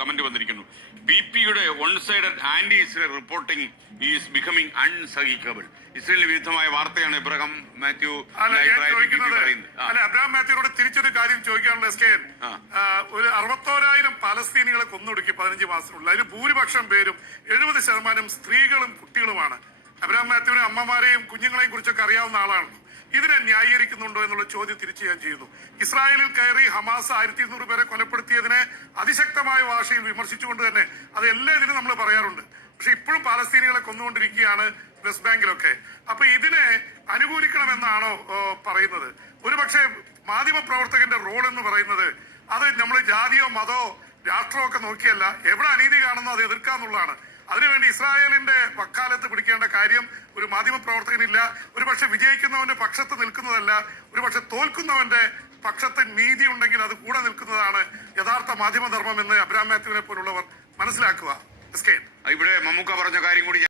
Comment വന്നിരിക്കുന്നു. PP-യുടെ one sided anti Israel reporting is becoming അൺസഹിക്കബിൾ. ഇസ്രായേലിന് വിരുദ്ധമായ വാർത്തയാണ് എബ്രഹാം മാത്യു അബ്രഹാം മാത്യുവിനോട് തിരിച്ചൊരു കാര്യം ചോദിക്കാനുള്ള SKN. ഒരു 61,000 പാലസ്തീനികളെ കൊന്നൊടുക്കി 15 മാസത്തിനുള്ളിൽ. അതിൽ ഭൂരിപക്ഷം പേരും 70% സ്ത്രീകളും കുട്ടികളുമാണ്. അബ്രഹാം മാത്യുവിനെ അമ്മമാരെയും കുഞ്ഞുങ്ങളെയും കുറിച്ചൊക്കെ അറിയാവുന്ന ആളാണ്. ഇതിനെ ന്യായീകരിക്കുന്നുണ്ടോ എന്നുള്ള ചോദ്യം തിരിച്ചു ഞാൻ ചെയ്യുന്നു. ഇസ്രായേലിൽ കയറി ഹമാസ് 1200 പേരെ കൊലപ്പെടുത്തിയതിനെ അതിശക്തമായ ഭാഷയിൽ വിമർശിച്ചുകൊണ്ട് തന്നെ അത് എല്ലാ ഇതിലും നമ്മൾ പറയാറുണ്ട്. പക്ഷെ ഇപ്പോഴും പാലസ്തീനികളെ കൊന്നുകൊണ്ടിരിക്കുകയാണ് വെസ്റ്റ് ബാങ്കിലൊക്കെ. അപ്പൊ ഇതിനെ അനുകൂലിക്കണമെന്നാണോ പറയുന്നത്? ഒരുപക്ഷെ മാധ്യമ പ്രവർത്തകന്റെ റോൾ എന്ന് പറയുന്നത് അത് നമ്മൾ ജാതിയോ മതമോ രാഷ്ട്രമോ ഒക്കെ നോക്കിയല്ല, എവിടെ അനീതി കാണുന്നോ അത് എതിർക്കാന്നുള്ളതാണ്. അതിനുവേണ്ടി ഇസ്രായേലിന്റെ വക്കാലത്ത് പിടിക്കേണ്ട കാര്യം ഒരു മാധ്യമ പ്രവർത്തകനില്ല. ഒരുപക്ഷെ വിജയിക്കുന്നവന്റെ പക്ഷത്ത് നിൽക്കുന്നതല്ല, ഒരുപക്ഷെ തോൽക്കുന്നവന്റെ പക്ഷത്ത് നീതി ഉണ്ടെങ്കിൽ അത് കൂടെ നിൽക്കുന്നതാണ് യഥാർത്ഥ മാധ്യമധർമ്മം എന്ന് അബ്രഹാം മാത്യുവിനെ പോലുള്ളവർ മനസ്സിലാക്കുക. ഇവിടെ മമ്മൂക്ക പറഞ്ഞ കാര്യം കൂടി